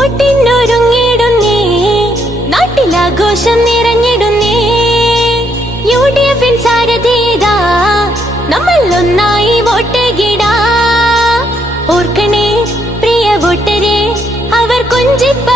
വോട്ടിനൊരുങ്ങിടുന്നേ, നാട്ടിലാഘോഷം നിറഞ്ഞിടുന്നേ. UDF സാരഥിതാ, നമ്മൾ ഒന്നായി വോട്ടേകിടാ. ഓർക്കണേ പ്രിയ വോട്ടരെ, അവർ കൊഞ്ചിപ്പ